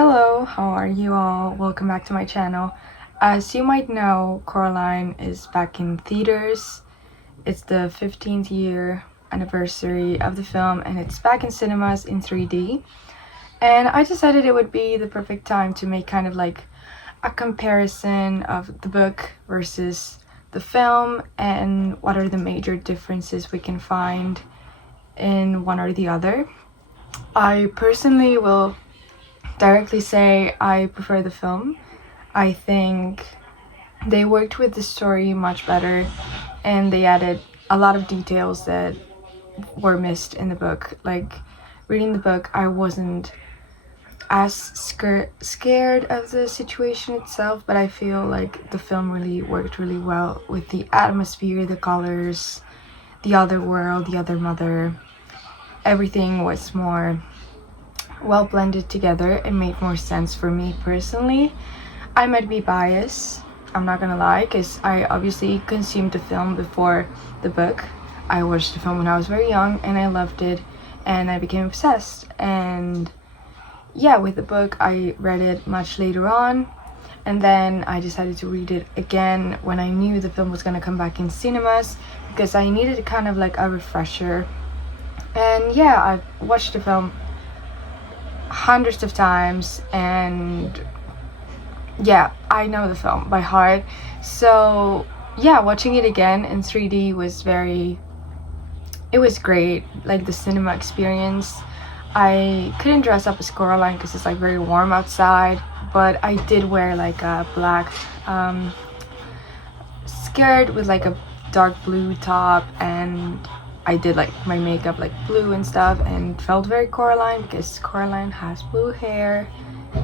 Hello, how are you all? Welcome back to my channel. As you might know, Coraline is back in theaters. It's the 15th year anniversary of the film and it's back in cinemas in 3D. And I decided it would be the perfect time to make kind of like a comparison of the book versus the film and what are the major differences we can find in one or the other. I personally will directly say I prefer the film. I think they worked with the story much better and they added a lot of details that were missed in the book. Like reading the book, I wasn't as scared of the situation itself, but I feel like the film really worked really well with the atmosphere, the colors, the other world, the other mother. Everything was more well blended together. It made more sense for me personally. I might be biased, I'm not gonna lie, because I obviously consumed the film before the book. I watched the film when I was very young and I loved it and I became obsessed. And yeah, with the book I read it much later on and then I decided to read it again when I knew the film was gonna come back in cinemas because I needed kind of like a refresher. And yeah, I've watched the film hundreds of times and yeah, I know the film by heart. So yeah, watching it again in 3D was it was great. Like the cinema experience. I couldn't dress up as Coraline because it's like very warm outside, but I did wear like a black skirt with like a dark blue top, and I did like my makeup like blue and stuff and felt very Coraline because Coraline has blue hair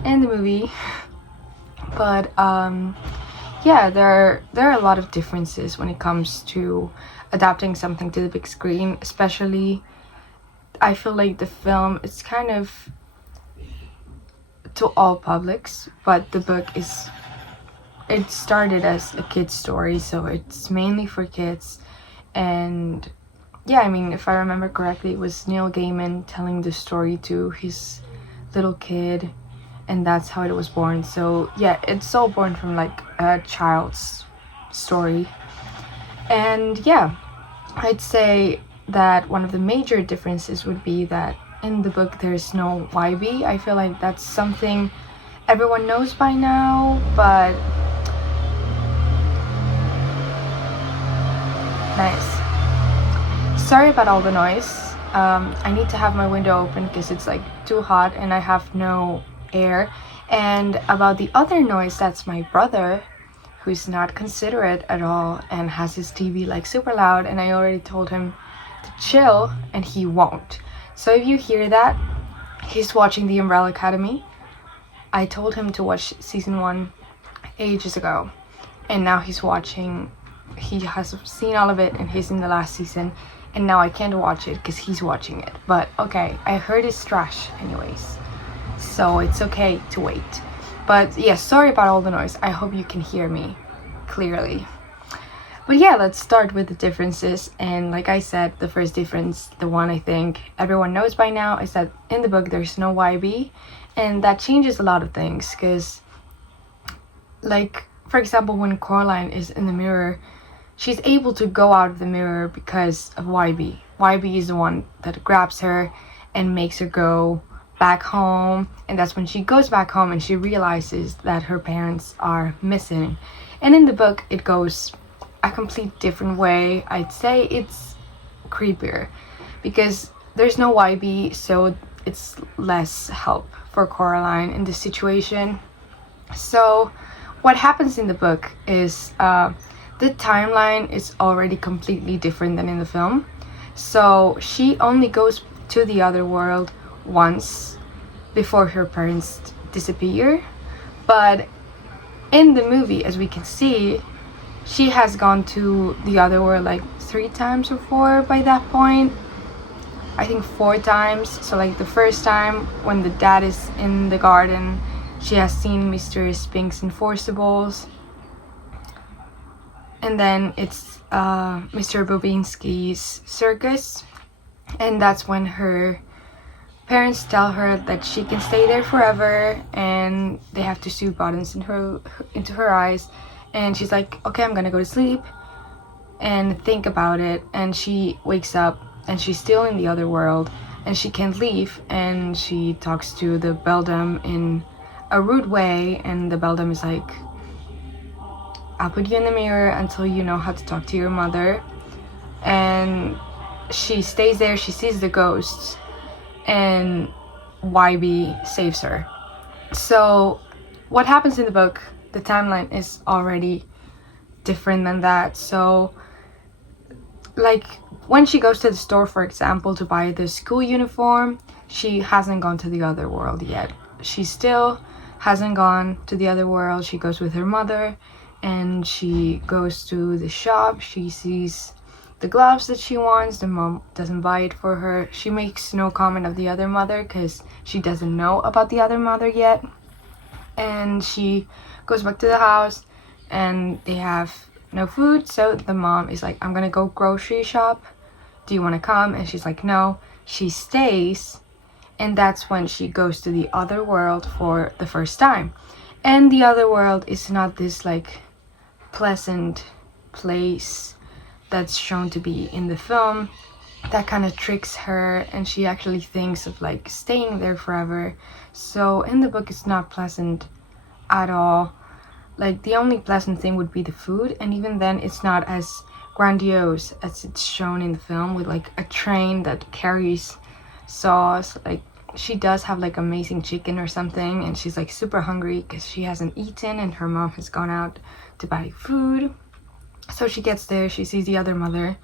in the movie. But yeah, there are a lot of differences when it comes to adapting something to the big screen. Especially I feel like the film is kind of to all publics, but the book it started as a kid's story, so it's mainly for kids. And yeah, I mean, if I remember correctly, it was Neil Gaiman telling the story to his little kid, and that's how it was born. So yeah, it's all born from like a child's story. And yeah, I'd say that one of the major differences would be that in the book there's no YB. I feel like that's something everyone knows by now, but nice. Sorry about all the noise. I need to have my window open because it's like too hot and I have no air. And about the other noise, that's my brother, who's not considerate at all and has his TV like super loud, and I already told him to chill and he won't. So if you hear that, he's watching The Umbrella Academy. I told him to watch season 1 ages ago and now he has seen all of it and he's in the last season, and now I can't watch it because he's watching it. But okay, I heard it's trash anyways, so it's okay to wait. But yeah, sorry about all the noise. I hope you can hear me clearly. But yeah, let's start with the differences. And like I said, the first difference, the one I think everyone knows by now, is that in the book there's no YB, and that changes a lot of things. Because like, for example, when Coraline is in the mirror, she's able to go out of the mirror because of YB. YB is the one that grabs her and makes her go back home, and that's when she goes back home and she realizes that her parents are missing. And in the book it goes a complete different way. I'd say it's creepier because there's no YB, so it's less help for Coraline in this situation. So what happens in the book is the timeline is already completely different than in the film. So she only goes to the other world once before her parents disappear, but in the movie, as we can see, she has gone to the other world like 3 times or 4 by that point. I think 4 times. So like the first time when the dad is in the garden, she has seen Mr. Spinks and Forcibles, and then it's Mr. Bobinski's circus, and that's when her parents tell her that she can stay there forever, and they have to sew buttons into her eyes, and she's like, okay, I'm gonna go to sleep and think about it. And she wakes up and she's still in the other world and she can't leave, and she talks to the beldam in a rude way, and the beldam is like, I'll put you in the mirror until you know how to talk to your mother. And she stays there, she sees the ghosts, and YB saves her. So what happens in the book, the timeline is already different than that. So like when she goes to the store, for example, to buy the school uniform, she hasn't gone to the other world yet. She still hasn't gone to the other world. She goes with her mother and she goes to the shop. She sees the gloves that she wants. The mom doesn't buy it for her. She makes no comment of the other mother because she doesn't know about the other mother yet. And she goes back to the house and they have no food. So the mom is like, I'm gonna go grocery shop. Do you want to come? And she's like, no. She stays, and that's when she goes to the other world for the first time. And the other world is not this like pleasant place that's shown to be in the film. That kind of tricks her, and she actually thinks of like staying there forever. So in the book it's not pleasant at all. Like the only pleasant thing would be the food, and even then it's not as grandiose as it's shown in the film with like a train that carries sauce. Like she does have like amazing chicken or something, and she's like super hungry because she hasn't eaten and her mom has gone out to buy food. So she gets there, she sees the other mother,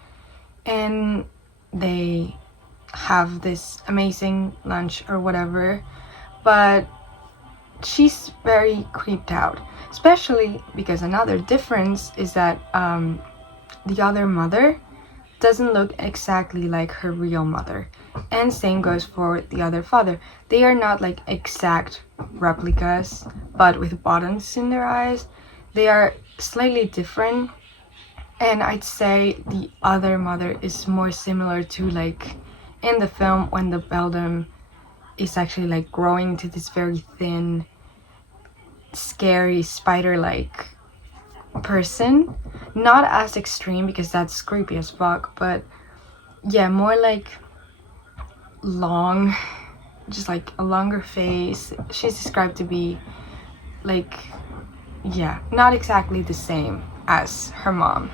and they have this amazing lunch or whatever. But she's very creeped out, especially because another difference is that the other mother doesn't look exactly like her real mother, and same goes for the other father. They are not like exact replicas but with buttons in their eyes. They are slightly different, and I'd say the other mother is more similar to like in the film when the beldam is actually like growing to this very thin, scary spider-like person. Not as extreme because that's creepy as fuck, but yeah, more like long, just like a longer face. She's described to be like, yeah, not exactly the same as her mom.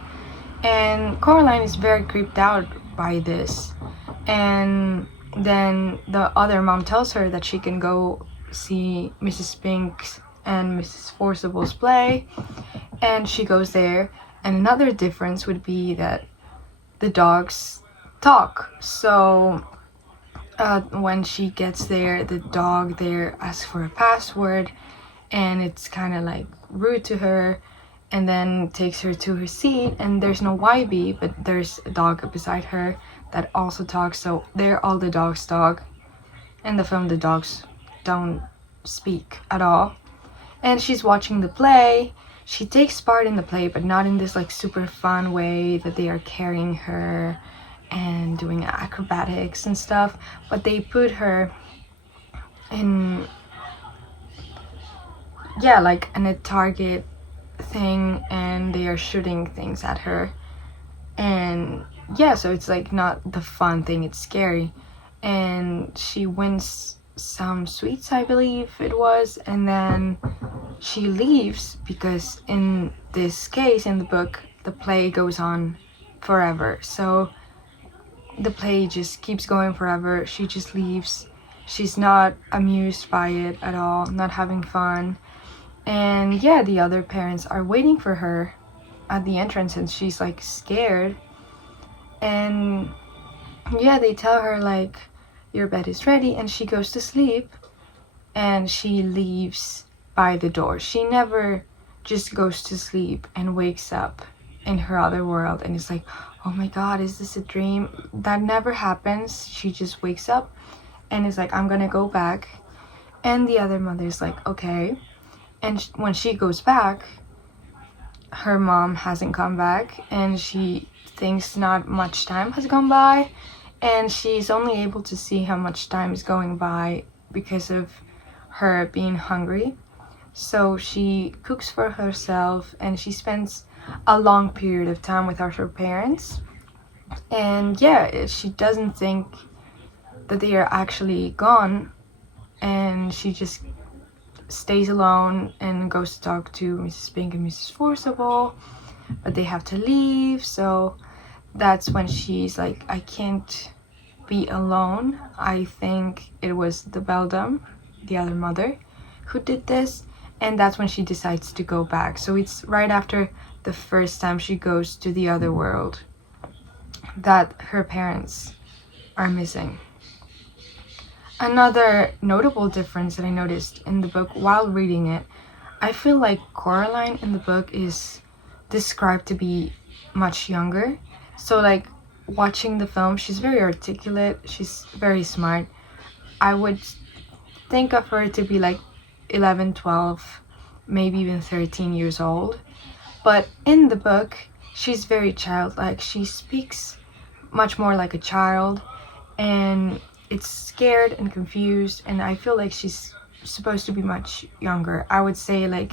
And Coraline is very creeped out by this, and then the other mom tells her that she can go see Mrs. Pink's and Mrs. Forcible's play, and she goes there. And another difference would be that the dogs talk. So when she gets there, the dog there asks for a password, and it's kind of like rude to her, and then takes her to her seat, and there's no YB, but there's a dog beside her that also talks. So they're all the dogs talk. In the film the dogs don't speak at all. And she's watching the play. She takes part in the play, but not in this like super fun way that they are carrying her and doing acrobatics and stuff, but they put her in, yeah, like in a target thing, and they are shooting things at her. And yeah, so it's like not the fun thing, it's scary. And she wins some sweets, I believe it was, and then she leaves because in this case in the book the play goes on forever. So the play just keeps going forever. She just leaves. She's not amused by it at all, not having fun. And yeah, the other parents are waiting for her at the entrance, and she's like scared. And yeah, they tell her like, your bed is ready, and she goes to sleep, and she leaves by the door. She never just goes to sleep and wakes up in her other world and is like, oh my god, is this a dream? That never happens. She just wakes up and is like, I'm gonna go back. And the other mother's like, okay. And when she goes back, her mom hasn't come back, and she thinks not much time has gone by, and she's only able to see how much time is going by because of her being hungry. So she cooks for herself and she spends a long period of time without her parents. And yeah, she doesn't think that they are actually gone, and she just stays alone and goes to talk to Mrs. Pink and Mrs. Forcible, but they have to leave. So that's when she's like, I can't be alone. I think it was the beldam, the other mother, who did this, and that's when she decides to go back. So it's right after the first time she goes to the other world that her parents are missing. Another notable difference that I noticed in the book while reading it, I feel like Coraline in the book is described to be much younger. So like watching the film, she's very articulate, she's very smart. I would think of her to be like 11, 12, maybe even 13 years old. But in the book, she's very childlike. She speaks much more like a child, and it's scared and confused, and I feel like she's supposed to be much younger. I would say like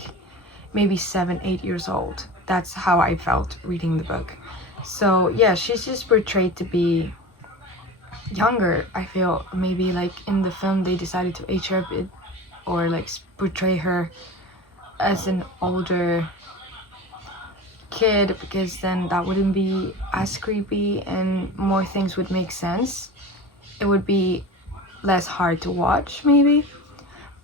maybe 7, 8 years old. That's how I felt reading the book. So yeah, she's just portrayed to be younger. I feel maybe like in the film they decided to age her a bit, or like portray her as an older kid, because then that wouldn't be as creepy and more things would make sense. It would be less hard to watch maybe.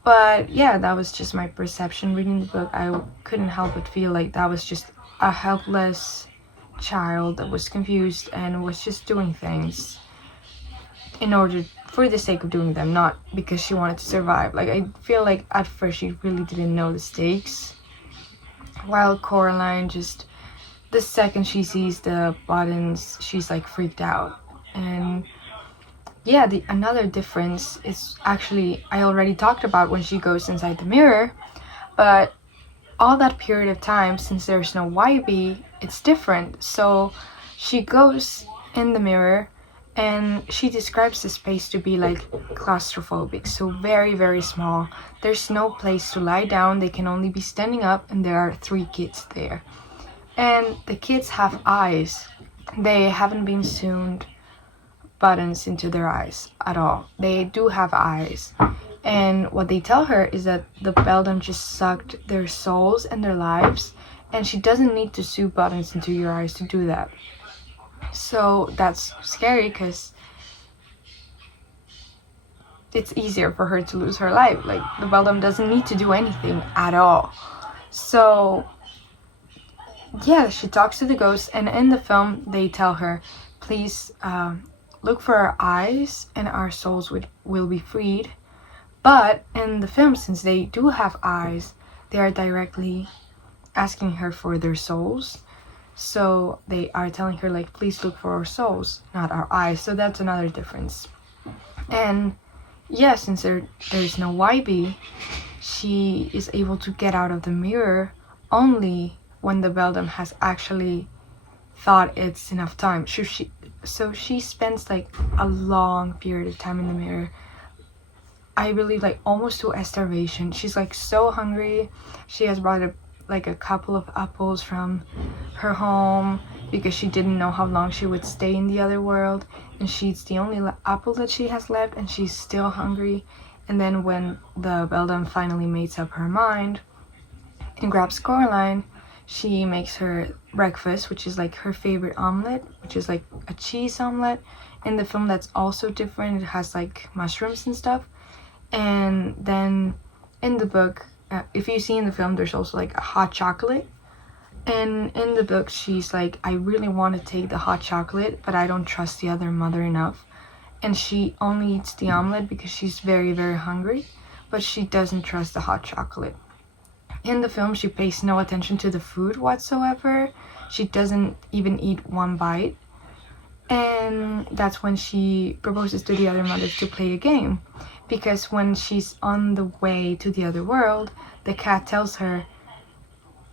But yeah, that was just my perception reading the book. I couldn't help but feel like that was just a helpless child that was confused and was just doing things in order for the sake of doing them, not because she wanted to survive. Like I feel like at first she really didn't know the stakes, while Coraline, just the second she sees the buttons, she's like freaked out. And yeah, another difference is actually I already talked about when she goes inside the mirror, but all that period of time, since there's no YB, it's different. So she goes in the mirror and she describes the space to be like claustrophobic, so very, very small. There's no place to lie down, they can only be standing up, and there are 3 kids there. And the kids have eyes. They haven't been sewn buttons into their eyes at all. They do have eyes. And what they tell her is that the beldam just sucked their souls and their lives, and she doesn't need to sew buttons into your eyes to do that. So that's scary, because it's easier for her to lose her life. Like the beldam doesn't need to do anything at all. So yeah, she talks to the ghost, and in the film they tell her, please look for our eyes and our souls will be freed. But in the film, since they do have eyes, they are directly asking her for their souls. So they are telling her like, please look for our souls, not our eyes. So that's another difference. And yeah, since there's no YB, she is able to get out of the mirror only when the beldam has actually thought it's enough time. So she spends like a long period of time in the mirror. I believe like almost to starvation. She's like so hungry. She has brought like a couple of apples from her home because she didn't know how long she would stay in the other world, and she's the only apple that she has left, and she's still hungry. And then when the beldam finally makes up her mind and grabs Coraline, she makes her breakfast, which is like her favorite omelet, which is like a cheese omelet. In the film that's also different, it has like mushrooms and stuff. And then in the book, if you see in the film, there's also like a hot chocolate. And in the book, she's like, I really want to take the hot chocolate, but I don't trust the other mother enough. And she only eats the omelet because she's very, very hungry, but she doesn't trust the hot chocolate. In the film, she pays no attention to the food whatsoever. She doesn't even eat one bite. And that's when she proposes to the other mothers to play a game. Because when she's on the way to the other world, the cat tell her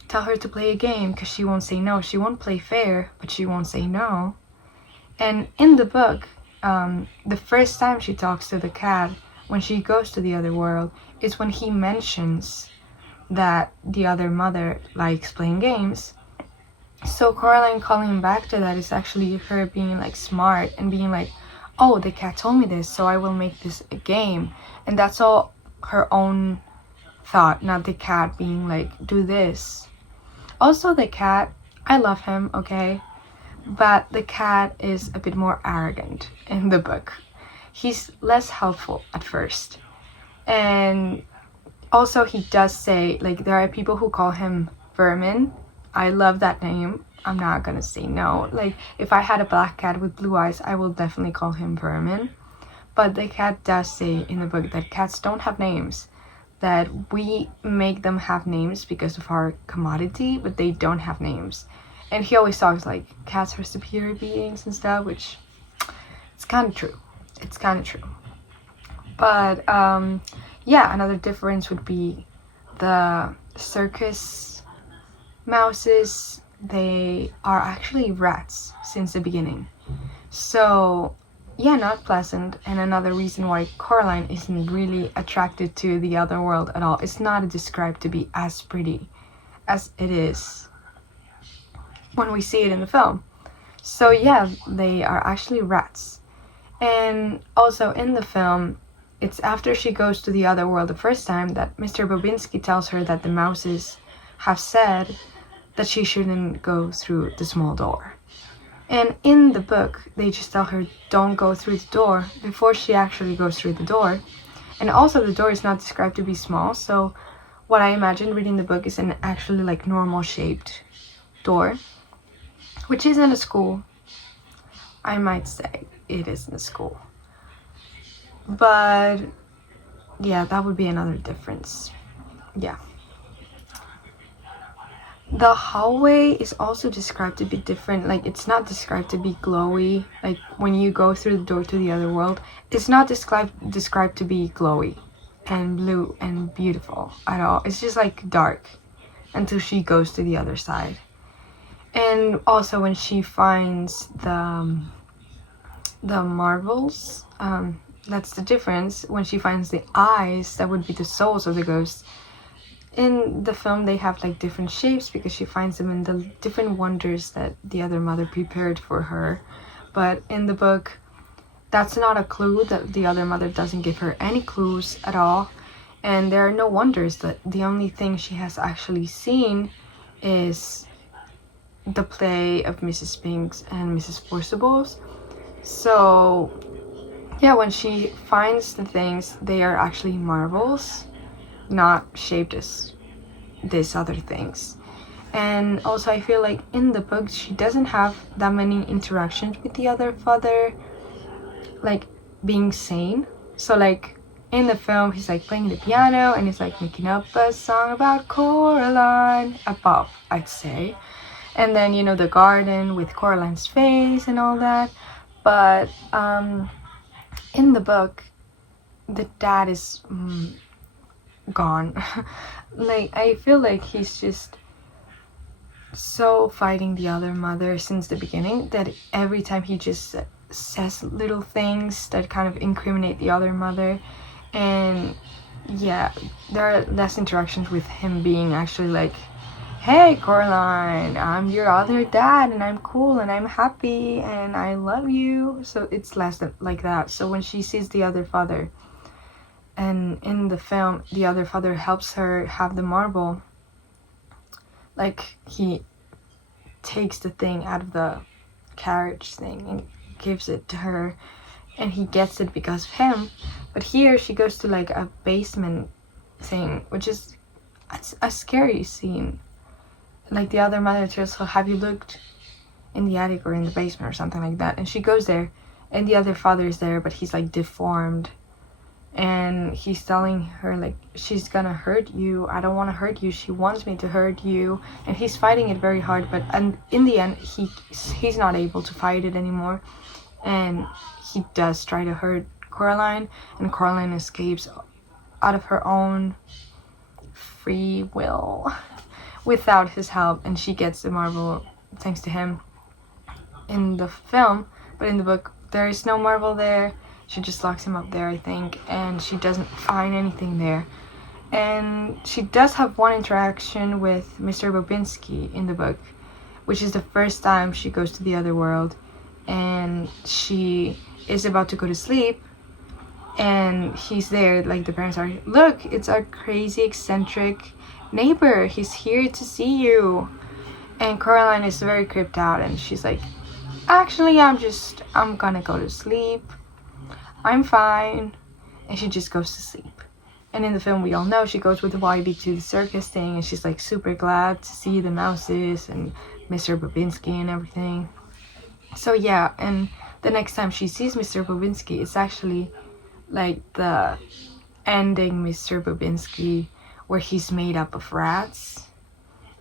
to play a game, because she won't say no. She won't play fair, but she won't say no. And in the book, the first time she talks to the cat when she goes to the other world is when he mentions that the other mother likes playing games. So Coraline calling back to that is actually her being like smart and being like, oh, the cat told me this, so I will make this a game. And that's all her own thought, not the cat being like, do this. Also, the cat, I love him, okay? But the cat is a bit more arrogant in the book. He's less helpful at first. And also he does say, like, there are people who call him Vermin. I love that name. I'm not gonna say no. Like, if I had a black cat with blue eyes, I will definitely call him Vermin. But the cat does say in the book that cats don't have names, that we make them have names because of our commodity, but they don't have names. And he always talks like cats are superior beings and stuff, which it's kind of true. It's kind of true. But yeah, another difference would be the circus mouses. They are actually rats since the beginning. So yeah, not pleasant. And another reason why Coraline isn't really attracted to the other world at all. It's not described to be as pretty as it is when we see it in the film. So yeah, they are actually rats. And also in the film, it's after she goes to the other world the first time that Mr. Bobinsky tells her that the mouses have said that she shouldn't go through the small door. And in the book, they just tell her, don't go through the door, before she actually goes through the door. And also the door is not described to be small, so what I imagine reading the book is an actually like normal shaped door, which isn't a school. I might say it isn't a school. But yeah, that would be another difference. Yeah. The hallway is also described to be different. Like, it's not described to be glowy. Like, when you go through the door to the other world, it's not described to be glowy and blue and beautiful at all. It's just like dark until she goes to the other side. And also when she finds the marbles, that's the difference. When she finds the eyes, that would be the souls of the ghosts. In the film, they have like different shapes because she finds them in the different wonders that the other mother prepared for her. But in the book, that's not a clue. That the other mother doesn't give her any clues at all. And there are no wonders. That the only thing she has actually seen is the play of Mrs. Spinks and Mrs. Forcibles. So yeah, when she finds the things, they are actually marbles, not shaped as these other things. And also I feel like in the book she doesn't have that many interactions with the other father, like being sane. So like in the film he's like playing the piano and he's like making up a song about Coraline, above I'd say, and then you know the garden with Coraline's face and all that. But in the book the dad is gone. Like, I feel like he's just so fighting the other mother since the beginning that every time he just says little things that kind of incriminate the other mother. And yeah, there are less interactions with him being actually like, hey Coraline, I'm your other dad and I'm cool and I'm happy and I love you. So it's less like that. So when she sees the other father, and in the film the other father helps her have the marble, like he takes the thing out of the carriage thing and gives it to her, and he gets it because of him. But here she goes to like a basement thing, which is a scary scene. Like the other mother tells her, have you looked in the attic or in the basement or something like that, and she goes there and the other father is there, but he's like deformed. And he's telling her like, she's gonna hurt you, I don't want to hurt you, she wants me to hurt you. And he's fighting it very hard, but in the end he's not able to fight it anymore, and he does try to hurt Coraline, and Coraline escapes out of her own free will without his help, and she gets the marble thanks to him in the film. But in the book there is no marble there. She just locks him up there, I think, and she doesn't find anything there. And she does have one interaction with Mr. Bobinski in the book, which is the first time she goes to the other world, and she is about to go to sleep, and he's there, like the parents are, look, it's our crazy eccentric neighbor, he's here to see you. And Coraline is very creeped out, and she's like, actually, I'm gonna go to sleep, I'm fine. And she just goes to sleep. And in the film, we all know she goes with YB to the circus thing, and she's like super glad to see the mouses and Mr. Bobinski and everything. So yeah, and the next time she sees Mr. Bobinski, it's actually like the ending Mr. Bobinski where he's made up of rats.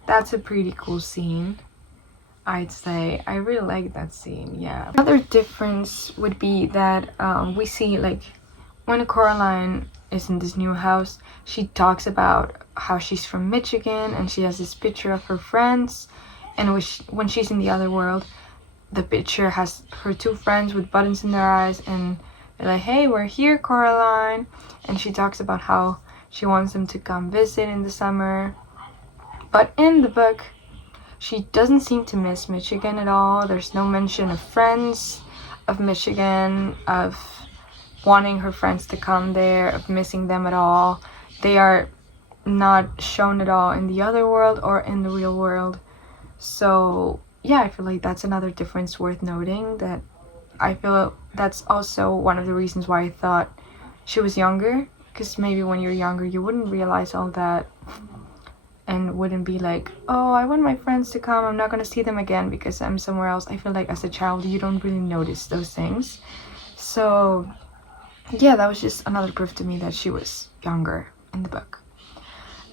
That's a pretty cool scene, I'd say. I really like that scene, yeah. Another difference would be that we see, like, when Coraline is in this new house, she talks about how she's from Michigan, and she has this picture of her friends, and when she's in the other world, the picture has her two friends with buttons in their eyes, and they're like, hey, we're here, Coraline. And she talks about how she wants them to come visit in the summer. But in the book, she doesn't seem to miss Michigan at all. There's no mention of friends, of Michigan, of wanting her friends to come there, of missing them at all. They are not shown at all in the other world or in the real world. So yeah, I feel like that's another difference worth noting, that I feel that's also one of the reasons why I thought she was younger, because maybe when you're younger you wouldn't realize all that and wouldn't be like, oh, I want my friends to come, I'm not gonna see them again because I'm somewhere else. I feel like as a child you don't really notice those things. So yeah, that was just another proof to me that she was younger in the book.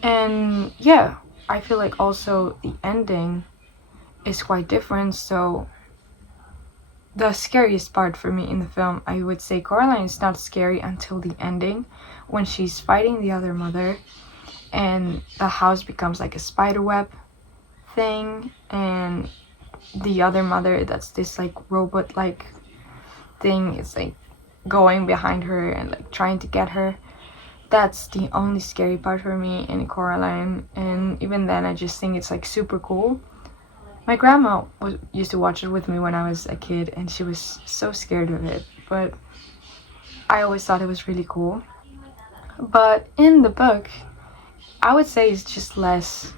And yeah, I feel like also the ending is quite different. So the scariest part for me in the film, I would say Coraline is not scary until the ending, when she's fighting the other mother and the house becomes like a spider web thing, and the other mother, that's this like robot like thing, is like going behind her and like trying to get her. That's the only scary part for me in Coraline, and even then I just think it's like super cool. My grandma used to watch it with me when I was a kid, and she was so scared of it, but I always thought it was really cool. But in the book, I would say it's just less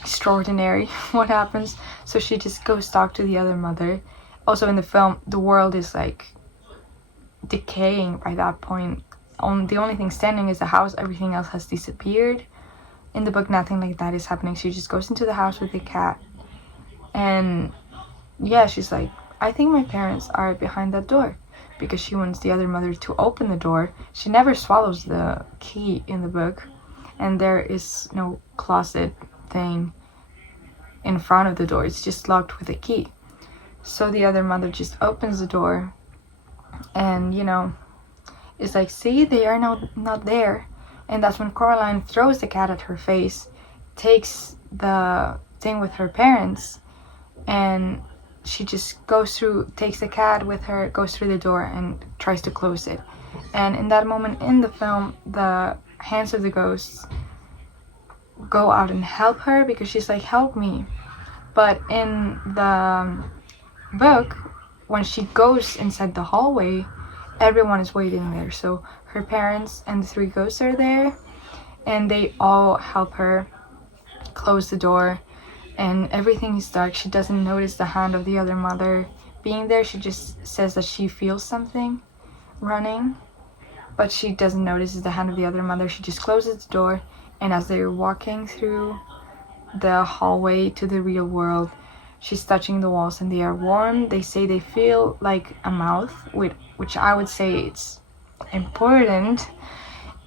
extraordinary what happens. So she just goes talk to the other mother. Also in the film, the world is like decaying by that point. The only thing standing is the house, everything else has disappeared. In the book, nothing like that is happening. She just goes into the house with the cat, and yeah, she's like, I think my parents are behind that door, because she wants the other mother to open the door. She never swallows the key in the book, and there is no closet thing in front of the door. It's just locked with a key. So the other mother just opens the door, and you know, it's like, see, they are not there. And that's when Coraline throws the cat at her face, takes the thing with her parents, and she just takes the cat with her, goes through the door and tries to close it. And in that moment in the film, the hands of the ghosts go out and help her, because she's like, help me. But in the book, when she goes inside the hallway, everyone is waiting there. So her parents and the three ghosts are there, and they all help her close the door, and everything is dark. She doesn't notice the hand of the other mother being there. She just says that she feels something running, but she doesn't notice the hand of the other mother. She just closes the door, and as they're walking through the hallway to the real world, she's touching the walls and they are warm. They say they feel like a mouth, which I would say it's important.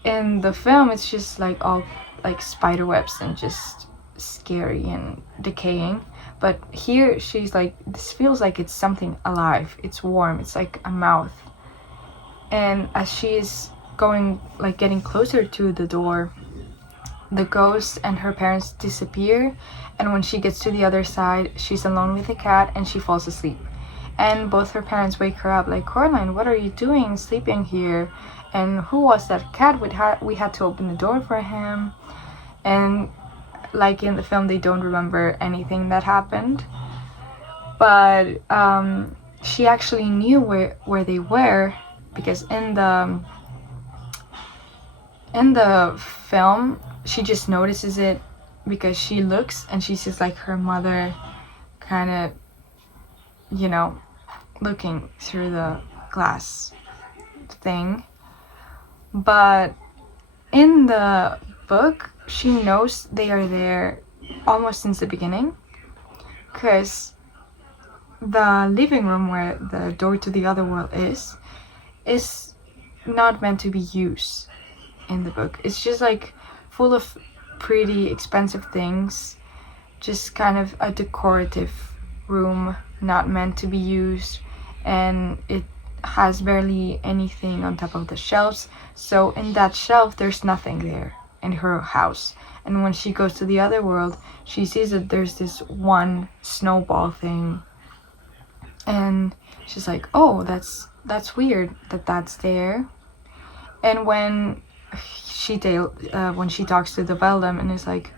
In the film, it's just like all like spider webs and just scary and decaying. But here she's like, this feels like it's something alive. It's warm. It's like a mouth. And as she's getting closer to the door, the ghost and her parents disappear, and when she gets to the other side, she's alone with the cat and she falls asleep. And both her parents wake her up like, Coraline, what are you doing sleeping here? And who was that cat? We had to open the door for him. And like in the film, they don't remember anything that happened. But she actually knew where they were, because in the film, she just notices it because she looks and she sees like her mother kind of, looking through the glass thing. But in the book, she knows they are there almost since the beginning, because the living room where the door to the other world is not meant to be used in the book. It's just like full of pretty expensive things, just kind of a decorative room, not meant to be used, and it has barely anything on top of the shelves. So in that shelf there's nothing there in her house. And when she goes to the other world, she sees that there's this one snowball thing, and she's like, oh, that's weird that that's there. And when she talks to the beldam and is like,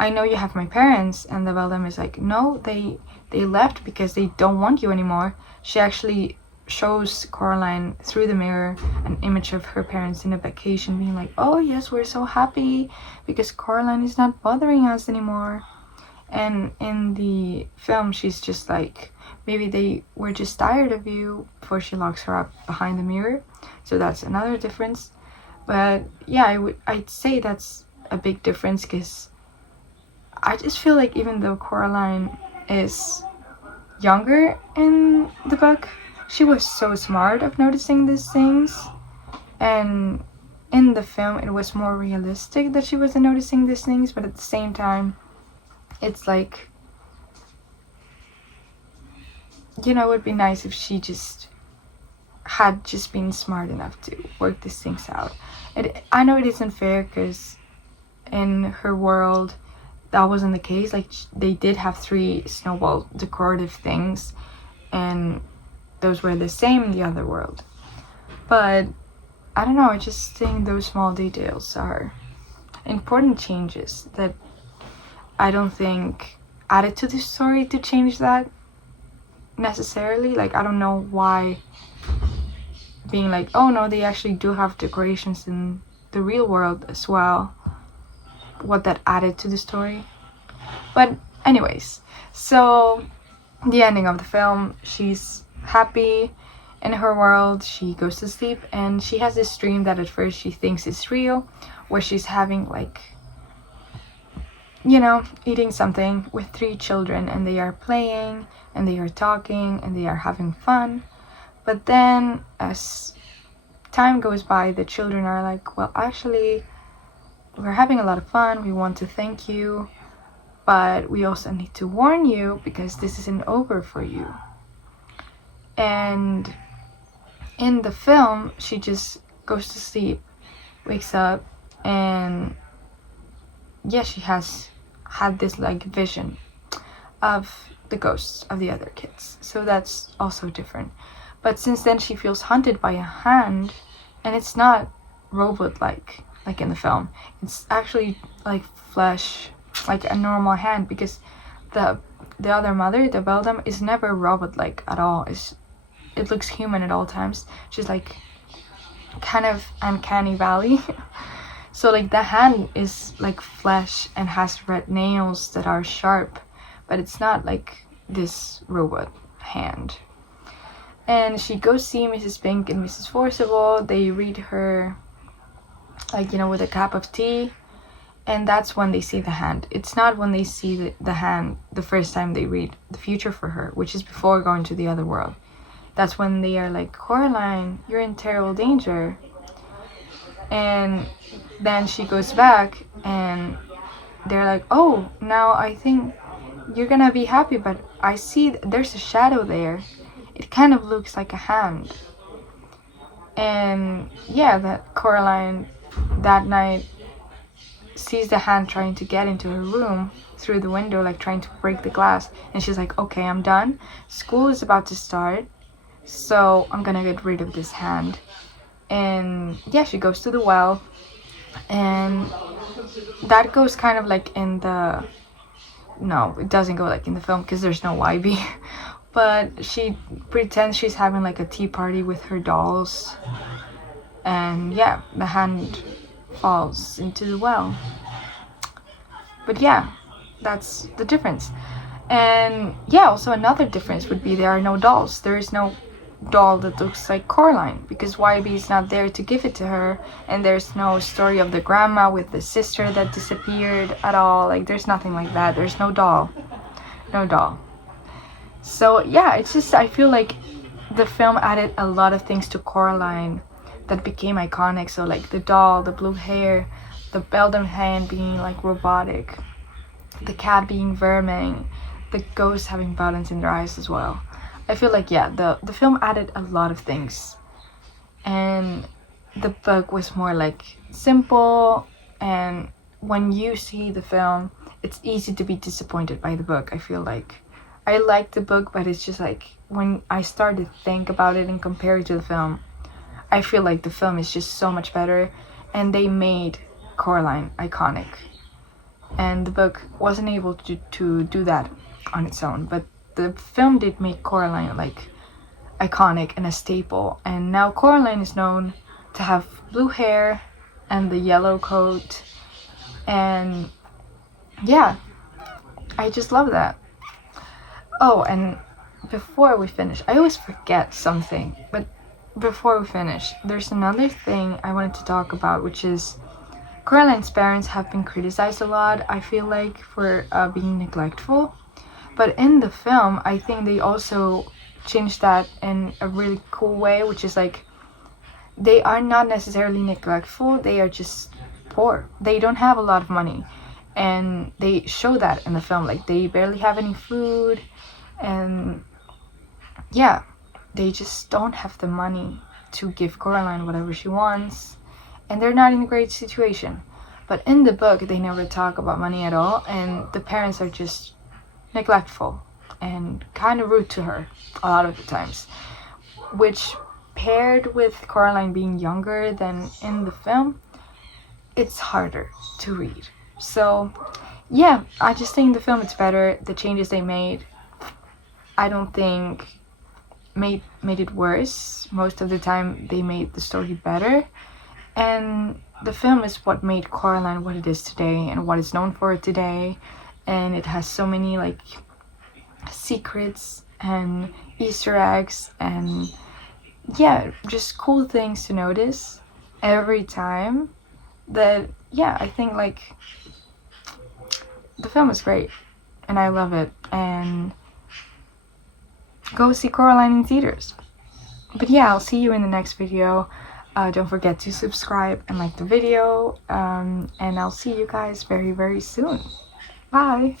I know you have my parents, and the beldam is like, no, they left because they don't want you anymore. She actually shows Coraline through the mirror an image of her parents in a vacation, being like, oh yes, we're so happy because Coraline is not bothering us anymore. And in the film, she's just like, maybe they were just tired of you, before she locks her up behind the mirror. So that's another difference. But yeah, I'd say that's a big difference, because I just feel like even though Coraline is younger in the book, she was so smart of noticing these things, and in the film it was more realistic that she wasn't noticing these things. But at the same time, it's like, it would be nice if she had been smart enough to work these things out. I know it isn't fair, because in her world that wasn't the case. Like, they did have 3 snowball decorative things, and those were the same in the other world. But I don't know, I just think those small details are important changes that I don't think added to the story to change that necessarily. Like, I don't know why being like, oh no, they actually do have decorations in the real world as well, what that added to the story. But anyways, so the ending of the film, she's happy in her world, she goes to sleep, and she has this dream that at first she thinks is real, where she's having like, eating something with 3 children, and they are playing and they are talking and they are having fun. But then as time goes by, the children are like, well, actually, we're having a lot of fun, we want to thank you, but we also need to warn you because this isn't over for you. And in the film, she just goes to sleep, wakes up, and yeah, she has had this like vision of the ghosts of the other kids. So that's also different. But since then, she feels haunted by a hand, and it's not robot like in the film. It's actually like flesh, like a normal hand, because the other mother, the beldam, is never robot like at all. It looks human at all times. She's like kind of uncanny valley. So like the hand is like flesh and has red nails that are sharp, but it's not like this robot hand. And she goes see Mrs. Pink and Mrs. Forcible. They read her, like, with a cup of tea, and that's when they see the hand. It's not when they see the hand the first time they read the future for her, which is before going to the other world. That's when they are like, Coraline, you're in terrible danger. And then she goes back and they're like, oh, now I think you're gonna be happy, but I see there's a shadow there. It kind of looks like a hand. And yeah, that Coraline that night sees the hand trying to get into her room through the window, like trying to break the glass, and she's like, okay, I'm done, school is about to start, so I'm gonna get rid of this hand. And yeah, she goes to the well, and that goes kind of like in the, no, it doesn't go like in the film because there's no YB. But she pretends she's having like a tea party with her dolls, and yeah, the hand falls into the well. But yeah, that's the difference. And yeah, also another difference would be there are no dolls. There is no doll that looks like Coraline because YB is not there to give it to her, and there's no story of the grandma with the sister that disappeared at all. Like, there's nothing like that. There's no doll. No doll. So yeah, it's just, I feel like the film added a lot of things to Coraline that became iconic. So like the doll, the blue hair, the Belden hand being like robotic, the cat being vermin, the ghosts having buttons in their eyes as well. I feel like, yeah, the film added a lot of things, and the book was more like simple, and when you see the film, it's easy to be disappointed by the book. I feel like I like the book, but it's just like when I start to think about it and compare it to the film, I feel like the film is just so much better, and they made Coraline iconic, and the book wasn't able to do that on its own. But the film did make Coraline like iconic and a staple, and now Coraline is known to have blue hair and the yellow coat, and yeah, I just love that. Oh, and before we finish, I always forget something, but before we finish, there's another thing I wanted to talk about, which is Coraline's parents have been criticized a lot, I feel like, for being neglectful. But in the film, I think they also changed that in a really cool way, which is like, they are not necessarily neglectful, they are just poor. They don't have a lot of money, and they show that in the film. Like, they barely have any food, and yeah, they just don't have the money to give Coraline whatever she wants, and they're not in a great situation. But in the book, they never talk about money at all, and the parents are just neglectful and kind of rude to her a lot of the times, which, paired with Coraline being younger than in the film, it's harder to read. So yeah, I just think the film is better. The changes they made, I don't think made it worse. Most of the time they made the story better, and the film is what made Coraline what it is today and what it's known for today. And it has so many like secrets and Easter eggs and yeah, just cool things to notice every time. That, yeah, I think like the film is great and I love it, and go see Coraline in theaters. But yeah, I'll see you in the next video. Don't forget to subscribe and like the video, and I'll see you guys very, very soon. Bye!